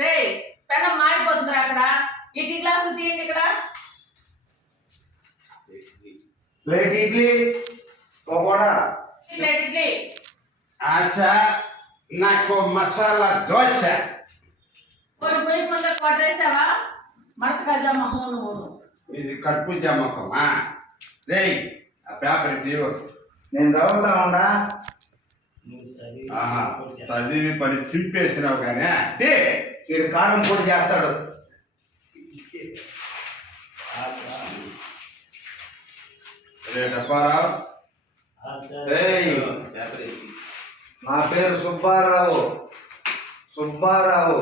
రే పెనం మాడిపోతుందిరా అక్కడ. ఈ టీ గ్లాసులు తీయండి ఇక్కడ. ప్లేట్ ఇడ్లీ పకోడా. ప్లేట్ ఇడ్లీ. ఆశా నాకు మసాలా దోశ. కొన్ని పోయి ముందర కొట్టేసావా? మడత కజా మొహం నువ్వు. ఇది కర్పూజ మొక్కమా? రే ఆ పేపర్ ఇవ్వు. నేను చదువుతా ఉండా. చదివి పని సింపేసినావు కానీ వీడు కారం పొడి చేస్తాడు. రే డబ్బారావు. నా పేరు సుబ్బారావు. సుబ్బారావు.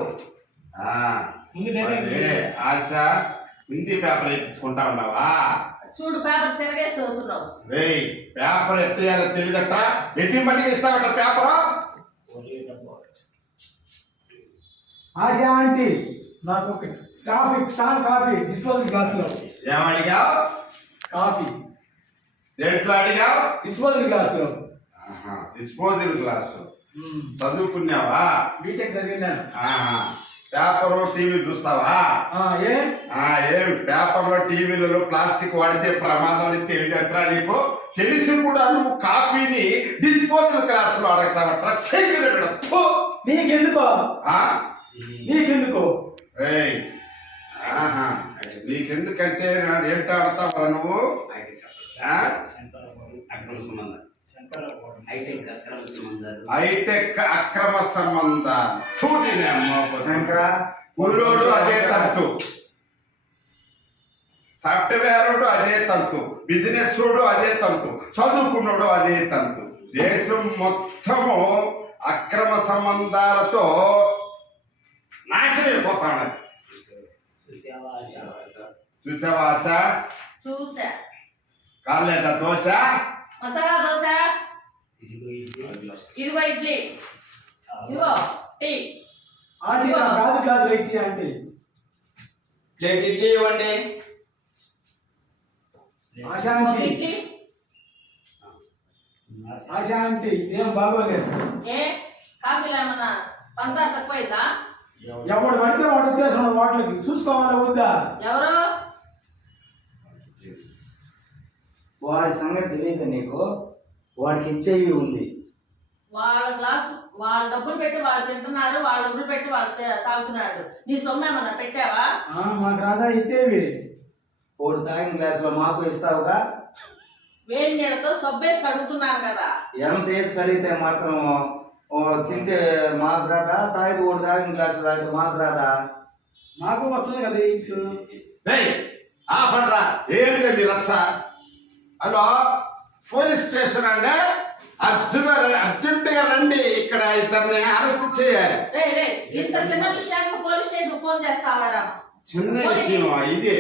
ఆశ హిందీ పేపర్ ఎక్కించుకుంటా ఉన్నావా? చూడు పేపర్ తిరగేసి చదువుతున్నావు. రే పేపర్ ఎత్తేయాలో తెలియదట. ఎట్టి మట్టికి ఇస్తావట పేపర్. ఆశ ఆంటీ నాకు ఒక కాఫీ, స్ట్రాంగ్ కాఫీ డిస్పోజల్ గ్లాసులో. ఏమడిగావు? కాఫీ దేంట్లో అడిగావు? డిస్పోజల్ గ్లాసులో. Disposal glass. చదువుకున్నావా? బీటెక్ చదివినాను. పేపరు టీవీ చూస్తావా? ఏం పేపర్లో టీవీలలో ప్లాస్టిక్ వాడితే ప్రమాదం అని తెలియదట్రా నీకు? తెలిసి కూడా నువ్వు కాఫీని డిస్పోజల్ గ్లాస్ లో అడగతావట్రా? నీకెందుకో నీకెందుకో నీకెందుకంటే ఏంటో అడతావా నువ్వు? హైటెక్ అక్రమ సంబంధాలు. కుర్రోడు అదే తంతు, సాఫ్ట్వేర్ అదే తంతు, బిజినెస్ అదే తంతు, చదువుకున్నాడు అదే తంతు. దేశం మొత్తము అక్రమ సంబంధాలతో నాశనమైపోతాడు. చూసావా ఆశ? చూసా. కాలేదా దోశ? మసాలా దోశ. ఇదిగో ఇడ్లీ. ఇదిగో టీ. ఆంటీ గాజు గ్లాసులు ఇచ్చి ఆంటీ. ప్లేట్ ఇడ్లీ ఇవ్వండి. ఆశా ఆంటీ, ఇడ్లీ. ఆశా ఆంటీ ఏం బాగోలేదు. ఏ కాఫీలో ఏమన్నా పంచదార తక్కువైందా? ఎవడు పడితే వాడు వచ్చేసిన వాటికి చూసుకోవాలా వద్దా? ఎవరు? వాడి సంగతి తెలియదు నీకు. వాడికి ఇచ్చేవి ఉంది. వాళ్ళ గ్లాసు వాళ్ళు డబ్బులు పెట్టి వాళ్ళు తింటున్నారు, వాళ్ళ డబ్బులు పెట్టి వాళ్ళు తాగుతున్నాడు. నీ సొమ్ము ఏమన్నా పెట్టావా? మాకు రాదా ఇచ్చేవి? వాడు తాగిన గ్లాస్ లో మాకు ఇస్తావుగా? వేడి నీళ్ళతో సబ్బేసి కడుగుతున్నాను కదా. ఎంత వేసి కడిగితే మాత్రం తింటే మాకు రాదా? తాగి వాడు తాగిన గ్లాస్ తాగితే మాకు రాదా? మాకు వస్తుంది కదా ఇచ్చు. ఆపండ్రా. ఏమిరా మీ రచ్చ? హలో పోలీస్ స్టేషన్ అండి. అర్జెంటుగా రండి. ఇక్కడ ఇతన్ని అరెస్ట్ చేయాలి. ఇంత చిన్న విషయానికి పోలీస్ స్టేషన్ ఫోన్ చేస్తావారా? చిన్న విషయం ఇది.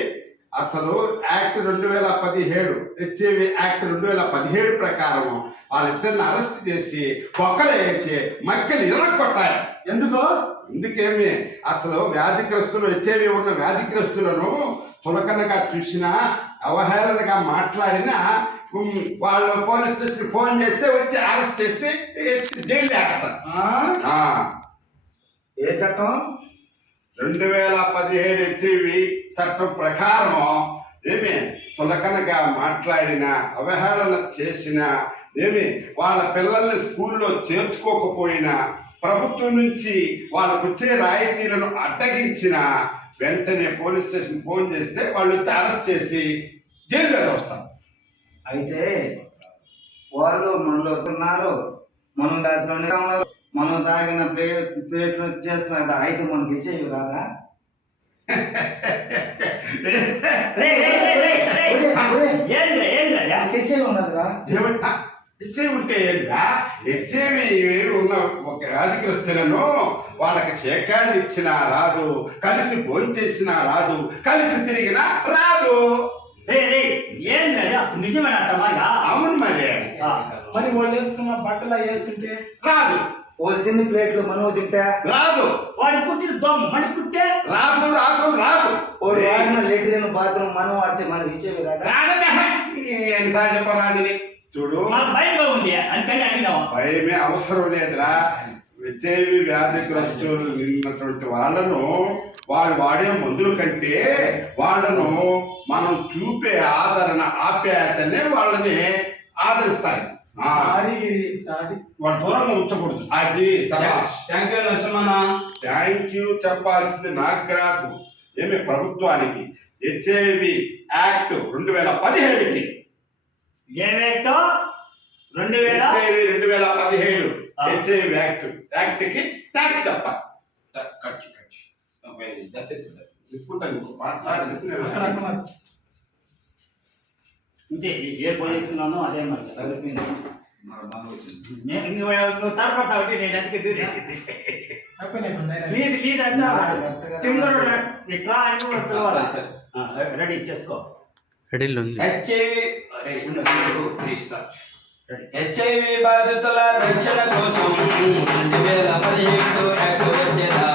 అసలు యాక్ట్ 2017 హెచ్ఐవి యాక్ట్ 2017 ప్రకారం వాళ్ళిద్దరిని అరెస్ట్ చేసి బొక్కలు వేసి మక్కలు ఇరగొట్టాలి. ఎందుకో? ఎందుకేమి అసలు వ్యాధిగ్రస్తులు, హెచ్ఐవి ఉన్న వ్యాధిగ్రస్తులను చులకనగా చూసినా, అవహేళనగా మాట్లాడినా వాళ్ళు పోలీస్ స్టేషన్ ఫోన్ చేస్తే వచ్చి అరెస్ట్ చేసి జైలు వేస్తారు. ఏ చట్టం? 2017 హెచ్ఐవి చట్టం ప్రకారం ఏమి చులకనగా మాట్లాడిన, అవహేళన చేసిన, ఏమి వాళ్ళ పిల్లల్ని స్కూల్లో చేర్చుకోకపోయినా, ప్రభుత్వం నుంచి వాళ్ళకు వచ్చే రాయితీలను అడ్డగించిన వెంటనే పోలీస్ స్టేషన్ ఫోన్ చేస్తే వాళ్ళు వచ్చి అరెస్ట్ చేసి జైల్లో వస్తారు. అయితే వాళ్ళు మనలో ఉన్నారు, మనం దాచిలోనే ఉన్నారు, మనం తాగిన ప్లేట్లు చేస్తున్నారు. అయితే మనకి ఇచ్చేవి రాదా? ఇచ్చేవి ఉన్నదిరా. హెచ్ఐవి ఉంటే ఏంటా? హెచ్ఐవి ఉన్న ఒక వ్యాధిగ్రస్తులను వాళ్ళకి శేఖాన్ని ఇచ్చినా రాదు, కలిసి భోంచేసినా రాదు, కలిసి తిరిగినా రాదు. అవును మరి. మరి వాళ్ళు వేసుకున్న బట్టలు వేసుకుంటే రాదు. వాళ్ళు తిన్న ప్లేట్లు మనం తింటే రాదు. వాడి కుట్టిన దొమ్మ మన కుట్టే రాదు రాదు రాదు. వాడు వాడిన లెట్రిన్ బాత్రూమ్ మనం వాడితే మనకి ఇచ్చేవి రాదా? ఎన్నిసార్లు చెప్పరాదు. చూడు, భయంగా ఉంది అందుకని అడిగినావా? భయమే అవసరం లేదురా. హెచ్ఐవి వ్యాధిగ్రస్తులు ఉన్నటువంటి వాళ్ళను వాళ్ళు వాడే మందుల కంటే వాళ్ళను మనం చూపే ఆదరణ ఆప్యాయతనే వాళ్ళని ఆదరిస్తాయి. సారీ గిరి, సారీ. వాడు దూరంగా ఉంచకూడదు. అది థ్యాంక్ యూ నరసింహన్న. థ్యాంక్ యూ చెప్పాల్సింది నాకు రాదు, ఏమి ప్రభుత్వానికి. హెచ్ఐవి యాక్ట్ 2017కి ఏమేంటో 2000 2017 హెచ్ఐవి యాక్ట్కి ట్యాక్స్ చెప్పాలి. ఖర్చు తీసుకుంటాను అక్కడ అక్కడ ఇంతే ఏ పొజిషన్లోనూ అదే మరి సరిపోయింది. మన మనం వచ్చింది. నువ్వు తరపడతా ఒకటి నేను అందుకే దూరేసింది. అయిపోయినాయి. నీది అంతా తింగరు ఇట్లా అని కూడా పిలవాలి. రెడీ చేసుకో. హెచ్ఐవి బాధితుల రక్షణ కోసం 2017 యాక్ట్ వచ్చేదా